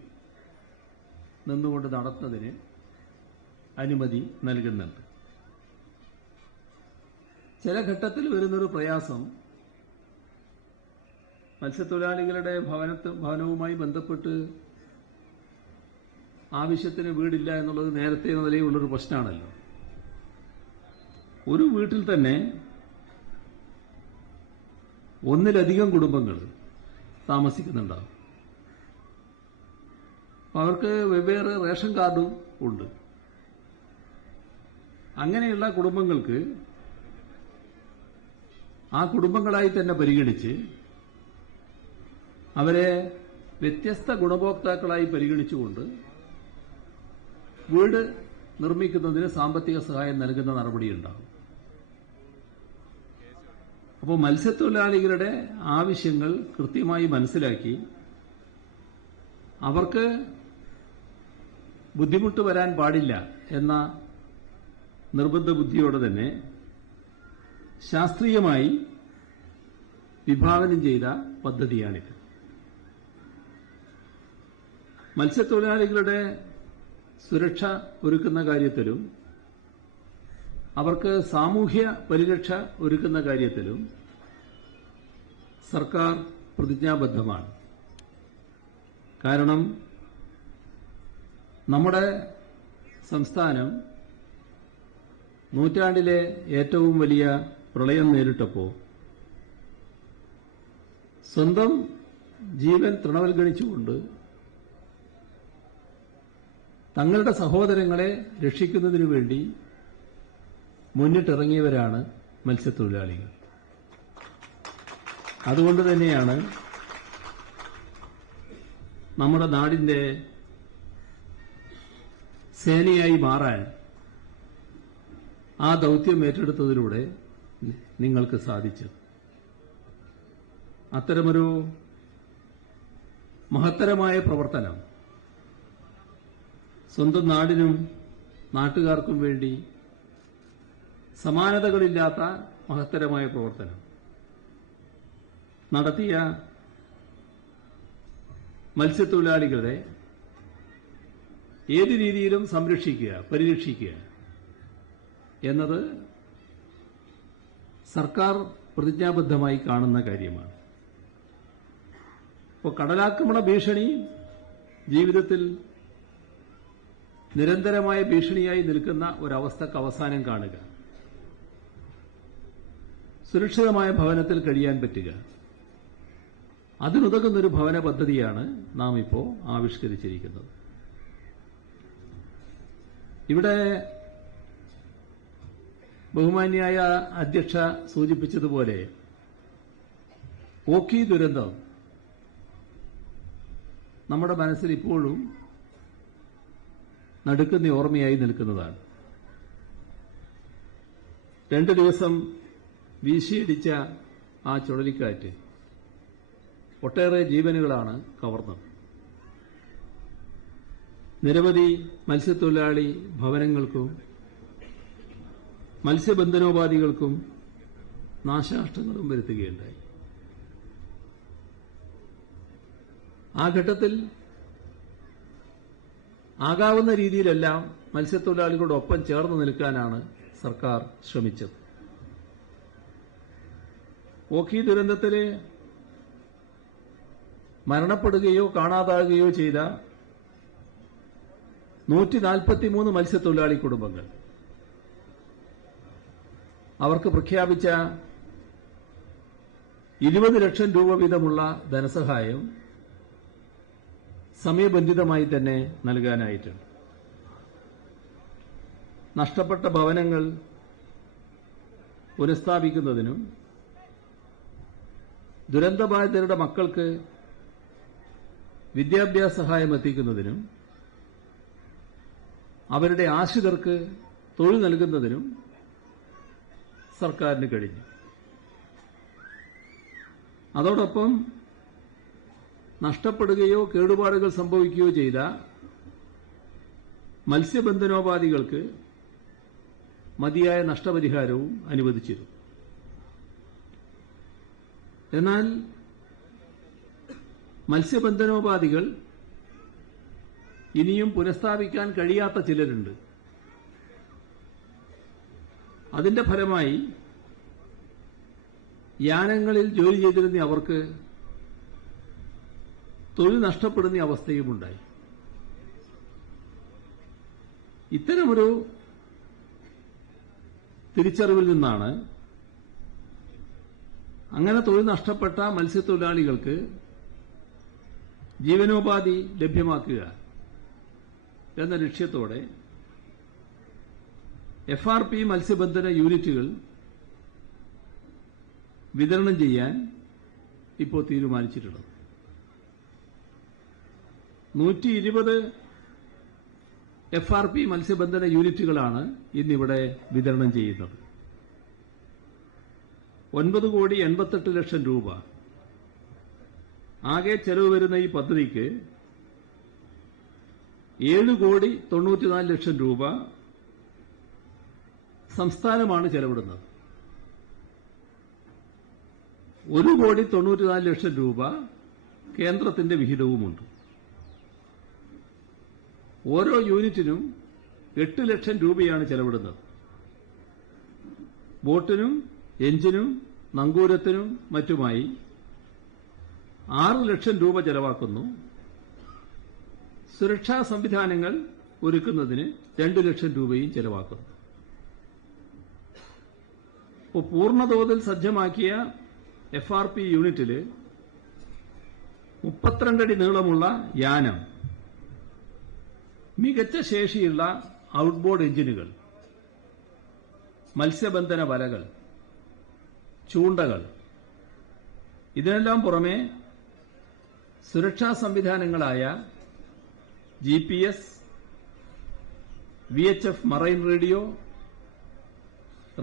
നിന്നുകൊണ്ട് നടത്തുന്നതിന് അനുമതി നൽകുന്നുണ്ട്. ചില ഘട്ടത്തിൽ വരുന്നൊരു പ്രയാസം മത്സ്യത്തൊഴിലാളികളുടെ ഭവനവുമായി ബന്ധപ്പെട്ട് ആവശ്യത്തിന് വീടില്ല എന്നുള്ളത് നേരത്തെ നിലയിലുള്ളൊരു പ്രശ്നമാണല്ലോ. ഒരു വീട്ടിൽ തന്നെ ഒന്നിലധികം കുടുംബങ്ങൾ താമസിക്കുന്നുണ്ടാവും. അവർക്ക് വെവ്വേറെ റേഷൻ കാർഡും ഉണ്ട്. അങ്ങനെയുള്ള കുടുംബങ്ങൾക്ക് ആ കുടുംബങ്ങളായി തന്നെ പരിഗണിച്ച് അവരെ വ്യത്യസ്ത ഗുണഭോക്താക്കളായി പരിഗണിച്ചുകൊണ്ട് വീട് നിർമ്മിക്കുന്നതിന് സാമ്പത്തിക സഹായം നൽകുന്ന നടപടിയുണ്ടാകും. അപ്പോൾ മത്സ്യത്തൊഴിലാളികളുടെ ആവശ്യങ്ങൾ കൃത്യമായി മനസ്സിലാക്കി അവർക്ക് ബുദ്ധിമുട്ട് വരാൻ പാടില്ല എന്ന നിർബന്ധ ബുദ്ധിയോടെ തന്നെ ശാസ്ത്രീയമായി വിഭാവനം ചെയ്ത പദ്ധതിയാണിത്. മത്സ്യത്തൊഴിലാളികളുടെ സുരക്ഷ ഒരുക്കുന്ന കാര്യത്തിലും അവർക്ക് സാമൂഹ്യ പരിരക്ഷ ഒരുക്കുന്ന കാര്യത്തിലും സർക്കാർ പ്രതിജ്ഞാബദ്ധമാണ്. കാരണം നമ്മുടെ സംസ്ഥാനം നൂറ്റാണ്ടിലെ ഏറ്റവും വലിയ പ്രളയം നേരിട്ടപ്പോൾ സ്വന്തം ജീവൻ തൃണവൽഗണിച്ചുകൊണ്ട് തങ്ങളുടെ സഹോദരങ്ങളെ രക്ഷിക്കുന്നതിനു വേണ്ടി മുന്നിട്ടിറങ്ങിയവരാണ് മത്സ്യത്തൊഴിലാളികൾ. അതുകൊണ്ട് തന്നെയാണ് നമ്മുടെ നാടിന്റെ സേനയായി മാറാൻ ആ ദൗത്യം ഏറ്റെടുത്തതിലൂടെ നിങ്ങൾക്ക് സാധിച്ചത്. അത്തരമൊരു മഹത്തരമായ പ്രവർത്തനം സ്വന്തം നാടിനും നാട്ടുകാർക്കും വേണ്ടി സമാനതകളില്ലാത്ത മഹത്തരമായ പ്രവർത്തനം നടത്തിയ മത്സ്യത്തൊഴിലാളികളെ ഏത് രീതിയിലും സംരക്ഷിക്കുക, പരിരക്ഷിക്കുക എന്നത് സർക്കാർ പ്രതിജ്ഞാബദ്ധമായി കാണുന്ന കാര്യമാണ്. ഇപ്പോൾ കടലാക്രമണ ഭീഷണി ജീവിതത്തിൽ നിരന്തരമായ ഭീഷണിയായി നിൽക്കുന്ന ഒരവസ്ഥക്ക് അവസാനം കാണുക, സുരക്ഷിതമായ ഭവനത്തിൽ കഴിയാൻ പറ്റുക, അതിനുതകുന്നൊരു ഭവന പദ്ധതിയാണ് നാം ഇപ്പോൾ ആവിഷ്കരിച്ചിരിക്കുന്നത്. ഇവിടെ ബഹുമാന്യായ അധ്യക്ഷ സൂചിപ്പിച്ചതുപോലെ ഓഖി ദുരന്തം നമ്മുടെ മനസ്സിൽ ഇപ്പോഴും നടുക്കുന്ന ഓർമ്മയായി നിൽക്കുന്നതാണ്. 2 ദിവസം വീശിയടിച്ച ആ ചുഴലിക്കാറ്റ് ഒട്ടേറെ ജീവനുകളാണ് കവർന്നത്. നിരവധി മത്സ്യത്തൊഴിലാളി ഭവനങ്ങൾക്കും മത്സ്യബന്ധനോപാധികൾക്കും നാശനഷ്ടങ്ങളും വരുത്തുകയുണ്ടായി. ആ ഘട്ടത്തിൽ ആകാവുന്ന രീതിയിലെല്ലാം മത്സ്യത്തൊഴിലാളികളോടൊപ്പം ചേർന്ന് നിൽക്കാനാണ് സർക്കാർ ശ്രമിച്ചത്. ഓഖി ദുരന്തത്തിൽ മരണപ്പെടുകയോ കാണാതാകുകയോ ചെയ്ത 143 മത്സ്യത്തൊഴിലാളി കുടുംബങ്ങൾ അവർക്ക് പ്രഖ്യാപിച്ച 20 ലക്ഷം രൂപ വീതമുള്ള ധനസഹായം സമയബന്ധിതമായി തന്നെ നൽകാനായിട്ടുണ്ട്. നഷ്ടപ്പെട്ട ഭവനങ്ങൾ പുനഃസ്ഥാപിക്കുന്നതിനും ദുരന്തബാധിതരുടെ മക്കൾക്ക് വിദ്യാഭ്യാസ സഹായം എത്തിക്കുന്നതിനും അവരുടെ ആശ്രിതർക്ക് തൊഴിൽ നൽകുന്നതിനും സർക്കാരിന് കഴിഞ്ഞു. അതോടൊപ്പം നഷ്ടപ്പെടുകയോ കേടുപാടുകൾ സംഭവിക്കുകയോ ചെയ്ത മത്സ്യബന്ധനോപാധികൾക്ക് മതിയായ നഷ്ടപരിഹാരവും അനുവദിച്ചിരുന്നു. എന്നാൽ മത്സ്യബന്ധനോപാധികൾ ഇനിയും പുനഃസ്ഥാപിക്കാൻ കഴിയാത്ത ചിലരുണ്ട്. അതിന്റെ ഫലമായി യാനങ്ങളിൽ ജോലി ചെയ്തിരുന്ന അവർക്ക് തൊഴിൽ നഷ്ടപ്പെടുന്ന അവസ്ഥയുമുണ്ടായി. ഇത്തരമൊരു തിരിച്ചറിവിൽ നിന്നാണ് അങ്ങനെ തൊഴിൽ നഷ്ടപ്പെട്ട മത്സ്യത്തൊഴിലാളികൾക്ക് ജീവനോപാധി ലഭ്യമാക്കുക എന്ന ലക്ഷ്യത്തോടെ FRP മത്സ്യബന്ധന യൂണിറ്റുകൾ വിതരണം ചെയ്യാൻ ഇപ്പോൾ തീരുമാനിച്ചിട്ടുള്ളത്. 120 FRP മത്സ്യബന്ധന യൂണിറ്റുകളാണ് ഇന്നിവിടെ വിതരണം ചെയ്യുന്നത്. 9,88,00,000 രൂപ ആകെ ചെലവ് വരുന്ന ഈ പദ്ധതിക്ക് 7,94,00,000 രൂപ സംസ്ഥാനമാണ് ചെലവിടുന്നത്. 1,94,00,000 രൂപ കേന്ദ്രത്തിന്റെ വിഹിതവുമുണ്ട്. ഓരോ യൂണിറ്റിനും 8 ലക്ഷം രൂപയാണ് ചെലവിടുന്നത്. ബോട്ടിനും എഞ്ചിനും നങ്കൂരത്തിനും മറ്റുമായി 6 ലക്ഷം രൂപ ചെലവാക്കുന്നു. സുരക്ഷാ സംവിധാനങ്ങൾ ഒരുക്കുന്നതിന് 2 ലക്ഷം രൂപയും ചെലവാക്കുന്നു. ഇപ്പോൾ പൂർണ്ണതോതിൽ സജ്ജമാക്കിയ FRP യൂണിറ്റിൽ 32 അടി നീളമുള്ള യാനം, മികച്ച ശേഷിയുള്ള ഔട്ട്ബോർഡ് എഞ്ചിനുകൾ, മത്സ്യബന്ധന വലകൾ, ചൂണ്ടകൾ ഇതിനെല്ലാം പുറമെ സുരക്ഷാ സംവിധാനങ്ങളായ GPS, VHF marine radio,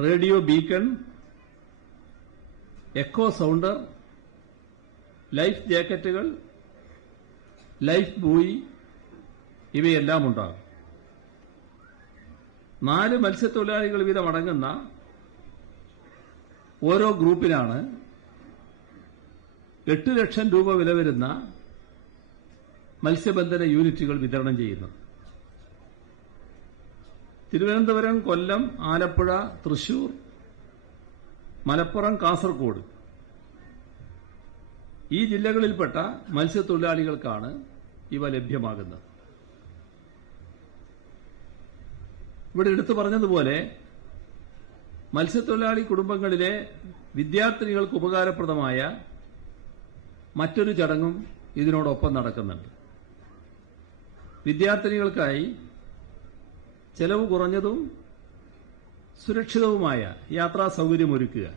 radio beacon, echo sounder, life ജാക്കറ്റുകൾ, ലൈഫ് ബൂയി ഇവയെല്ലാം ഉണ്ടാകും. 4 മത്സ്യത്തൊഴിലാളികൾ വീതം അടങ്ങുന്ന ഓരോ ഗ്രൂപ്പിനാണ് 8 ലക്ഷം രൂപ വില വരുന്ന മത്സ്യബന്ധന യൂണിറ്റുകൾ വിതരണം ചെയ്യുന്നത്. തിരുവനന്തപുരം, കൊല്ലം, ആലപ്പുഴ, തൃശൂർ, മലപ്പുറം, കാസർഗോഡ് ഈ ജില്ലകളിൽപ്പെട്ട മത്സ്യത്തൊഴിലാളികൾക്കാണ് ഇവ ലഭ്യമാകുന്നത്. ഇവിടെ എടുത്തു പറഞ്ഞതുപോലെ മത്സ്യത്തൊഴിലാളി കുടുംബങ്ങളിലെ വിദ്യാർത്ഥിനികൾക്ക് ഉപകാരപ്രദമായ മറ്റൊരു ചടങ്ങും ഇതിനോടൊപ്പം നടക്കുന്നുണ്ട്. വിദ്യാർത്ഥിനികൾക്കായി ചെലവ് കുറഞ്ഞതും സുരക്ഷിതവുമായ യാത്രാ സൌകര്യമൊരുക്കുക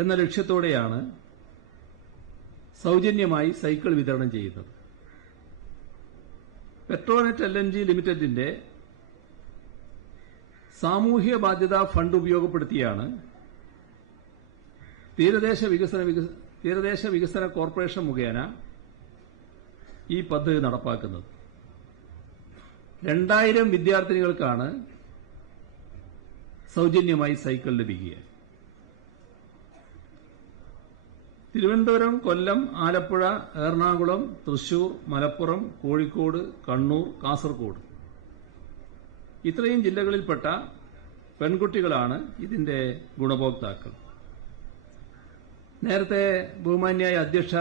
എന്ന ലക്ഷ്യത്തോടെയാണ് സൌജന്യമായി സൈക്കിൾ വിതരണം ചെയ്യുന്നത്. പെട്രോനെറ്റ് LNG ലിമിറ്റഡിന്റെ സാമൂഹ്യ ബാധ്യതാ ഫണ്ട് ഉപയോഗപ്പെടുത്തിയാണ് തീരദേശ വികസന കോർപ്പറേഷൻ മുഖേന ഈ പദ്ധതി നടപ്പാക്കുന്നത്. 2000 വിദ്യാർത്ഥിനികൾക്കാണ് സൌജന്യമായി സൈക്കിൾ ലഭിക്കുക. തിരുവനന്തപുരം, കൊല്ലം, ആലപ്പുഴ, എറണാകുളം, തൃശൂർ, മലപ്പുറം, കോഴിക്കോട്, കണ്ണൂർ, കാസർഗോഡ് ഇത്രയും ജില്ലകളിൽപ്പെട്ട പെൺകുട്ടികളാണ് ഇതിന്റെ ഗുണഭോക്താക്കൾ. നേരത്തെ ബഹുമാന്യായ അധ്യക്ഷ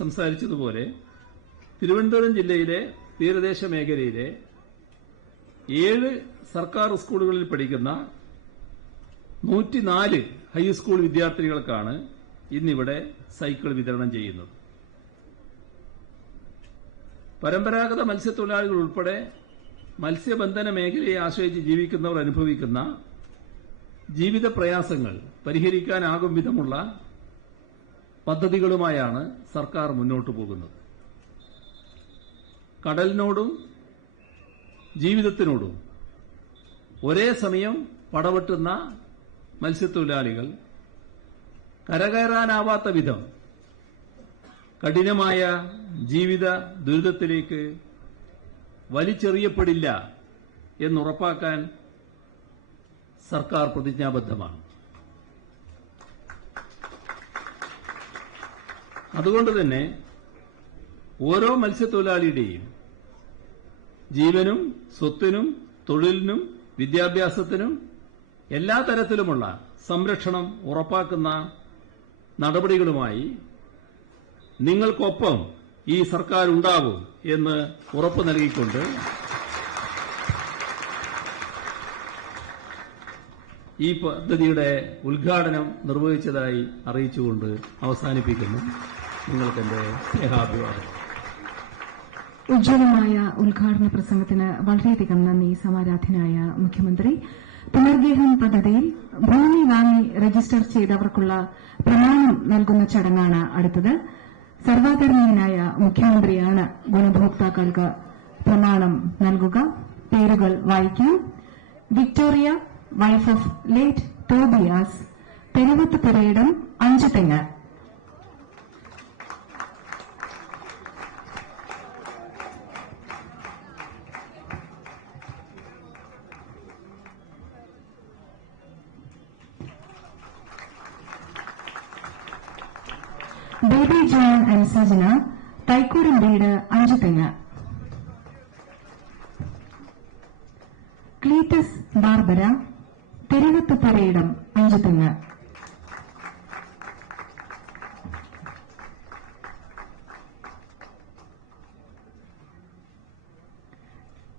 സംസാരിച്ചതുപോലെ തിരുവനന്തപുരം ജില്ലയിലെ തീരദേശ മേഖലയിലെ 7 സർക്കാർ സ്കൂളുകളിൽ പഠിക്കുന്ന 104 ഹൈസ്കൂൾ വിദ്യാർത്ഥികൾക്കാണ് ഇന്നിവിടെ സൈക്കിൾ വിതരണം ചെയ്യുന്നത്. പരമ്പരാഗത മത്സ്യത്തൊഴിലാളികൾ ഉൾപ്പെടെ മത്സ്യബന്ധന മേഖലയെ ആശ്രയിച്ച് ജീവിക്കുന്നവർ അനുഭവിക്കുന്ന ജീവിത പ്രയാസങ്ങൾ പരിഹരിക്കാനാകും വിധമുള്ള പദ്ധതികളുമായാണ് സർക്കാർ മുന്നോട്ടു പോകുന്നത്. കടലിനോടും ജീവിതത്തിനോടും ഒരേ സമയം പടവെട്ടുന്ന മത്സ്യത്തൊഴിലാളികൾ കരകയറാനാവാത്ത വിധം കഠിനമായ ജീവിത ദുരിതത്തിലേക്ക് വലിച്ചെറിയപ്പെടില്ല എന്നുറപ്പാക്കാൻ സർക്കാർ പ്രതിജ്ഞാബദ്ധമാണ്. അതുകൊണ്ട് തന്നെ ഓരോ മത്സ്യത്തൊഴിലാളിയുടെയും ജീവനും സ്വത്തിനും തൊഴിലിനും വിദ്യാഭ്യാസത്തിനും എല്ലാ തരത്തിലുമുള്ള സംരക്ഷണം ഉറപ്പാക്കുന്ന നടപടികളുമായി നിങ്ങൾക്കൊപ്പം ഈ സർക്കാർ ഉണ്ടാകും എന്ന് ഉറപ്പു നൽകിക്കൊണ്ട് ഈ പദ്ധതിയുടെ ഉദ്ഘാടനം നിർവഹിച്ചതായി അറിയിച്ചുകൊണ്ട് അവസാനിപ്പിക്കുന്നു. നിങ്ങൾക്കെന്റെ സ്നേഹാഭിവാദം. ഉജ്ജ്വലമായ ഉദ്ഘാടന പ്രസംഗത്തിന് വളരെയധികം നന്ദി സമാരാധനായ മുഖ്യമന്ത്രി. പുനർഗേഹം പദ്ധതിയിൽ ഭൂമി വാങ്ങി രജിസ്റ്റർ ചെയ്തവർക്കുള്ള പ്രമാണം നൽകുന്ന ചടങ്ങാണ് അടുത്തത്. സർവാദരണീയനായ മുഖ്യമന്ത്രിയാണ് ഗുണഭോക്താക്കൾക്ക് പ്രമാണം നൽകുക. പേരുകൾ വായിക്കാം. Victoria, wife of late Tobias, Peruvath പുരയിടം, അഞ്ചുതെങ്ങ്. ബേബി ജോൺ ആൻഡ് സജന, തൈക്കൂരം വീട്, അഞ്ചുതെങ്ങ്. ക്ലീറ്റസ് ബാർബര, പെരുവത്ത് പുരയിടം, അഞ്ചുതെങ്ങ്.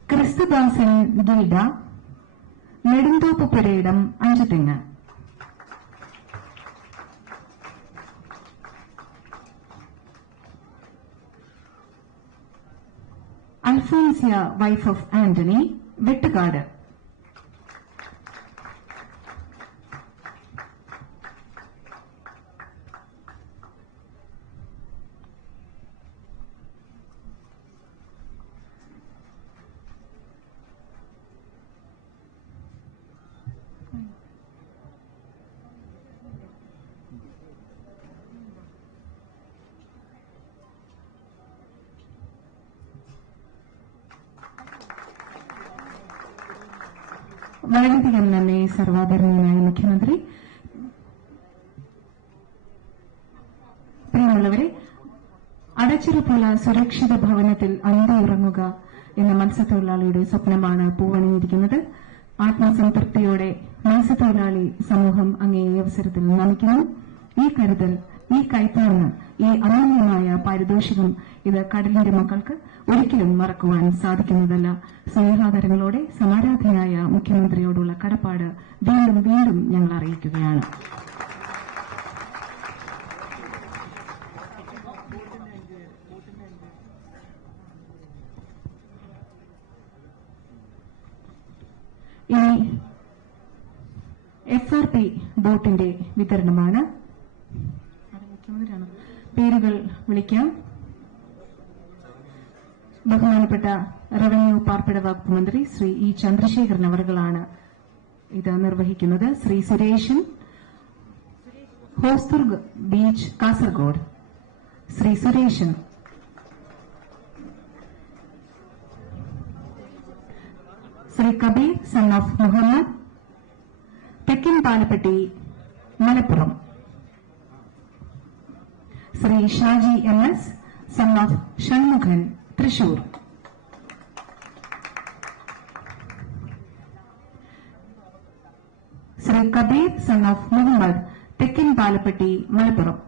ക്രിസ്തുദാസൻ ഗിൽഡ, നെടുന്തോപ്പ് പുരയിടം, Anchuthengu. Alphonsia, wife of Antony, Vettukad. വളരെയധികം നന്ദി സർവാദരണീയനായ മുഖ്യമന്ത്രി. പ്രിയമുള്ളവരെ, അടച്ചുറപ്പുള്ള സുരക്ഷിത ഭവനത്തിൽ അന്തിയുറങ്ങുക എന്ന മത്സ്യത്തൊഴിലാളിയുടെ സ്വപ്നമാണ് പൂവണിഞ്ഞിരിക്കുന്നത്. ആത്മസംതൃപ്തിയോടെ മത്സ്യത്തൊഴിലാളി സമൂഹം അങ്ങേ ഈ അവസരത്തിൽ നമിക്കുന്നു. ഈ കരുതൽ, ഈ കൈത്താങ്ങ്, ഈ അമൂല്യമായ പാരിതോഷികം ഇത് കടലിന്റെ മക്കൾക്ക് ഒരിക്കലും മറക്കുവാൻ സാധിക്കുന്നതല്ല. സ്നേഹാദരങ്ങളോടെ സമാരാധനായ മുഖ്യമന്ത്രിയോടുള്ള കടപ്പാട് വീണ്ടും വീണ്ടും ഞങ്ങൾ അറിയിക്കുകയാണ്. ഇനി FRP ബോട്ടിന്റെ വിതരണമാണ്. പേരുകൾ വിളിക്കാം. ബഹുമാനപ്പെട്ട റവന്യൂ പാർപ്പിട വകുപ്പ് മന്ത്രി ശ്രീ ഇ ചന്ദ്രശേഖരൻ അവർകളാണ് ഇത് നിർവഹിക്കുന്നത്. Shri Suresan, Hosdurg beach, Kasaragod. Shri Suresan. Shri Kabeer son of Muhammad, Thekkan Palappetty, Malappuram. Shri Shaji MS son of Shanmughan, Thrissur. Shri Kabeer son of Muhammad, Thekkan Palappetty, Malappuram.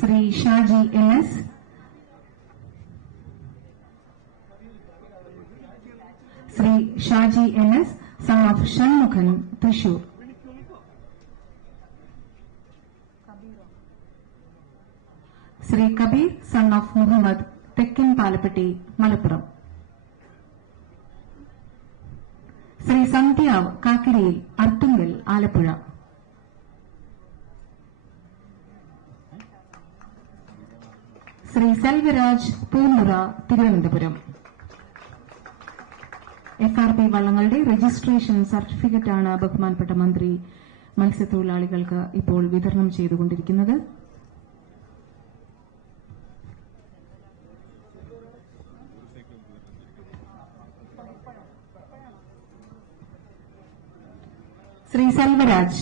Shri Shaji MS, Shri Shaji MS son of Shanmughan, Thrissur. Shri Kabeer son of Muhammad, Thekkan Palappetty, Malappuram. Shri Sandhyav കാക്കിരിയിൽ, അർത്തുങ്കൽ, ആലപ്പുഴ. ശ്രീ സെൽവരാജ് പൂമുറ, തിരുവനന്തപുരം. FRP വള്ളങ്ങളുടെ രജിസ്ട്രേഷൻ സർട്ടിഫിക്കറ്റാണ് ബഹുമാനപ്പെട്ട മന്ത്രി മത്സ്യത്തൊഴിലാളികൾക്ക് ഇപ്പോൾ വിതരണം ചെയ്തുകൊണ്ടിരിക്കുന്നത്. ശ്രീ സെൽവരാജ്.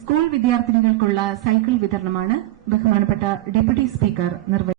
സ്കൂൾ വിദ്യാർത്ഥിനികൾക്കുള്ള സൈക്കിൾ വിതരണമാണ് ബഹുമാനപ്പെട്ട ഡെപ്യൂട്ടി സ്പീക്കർ നിർവഹിച്ചത്.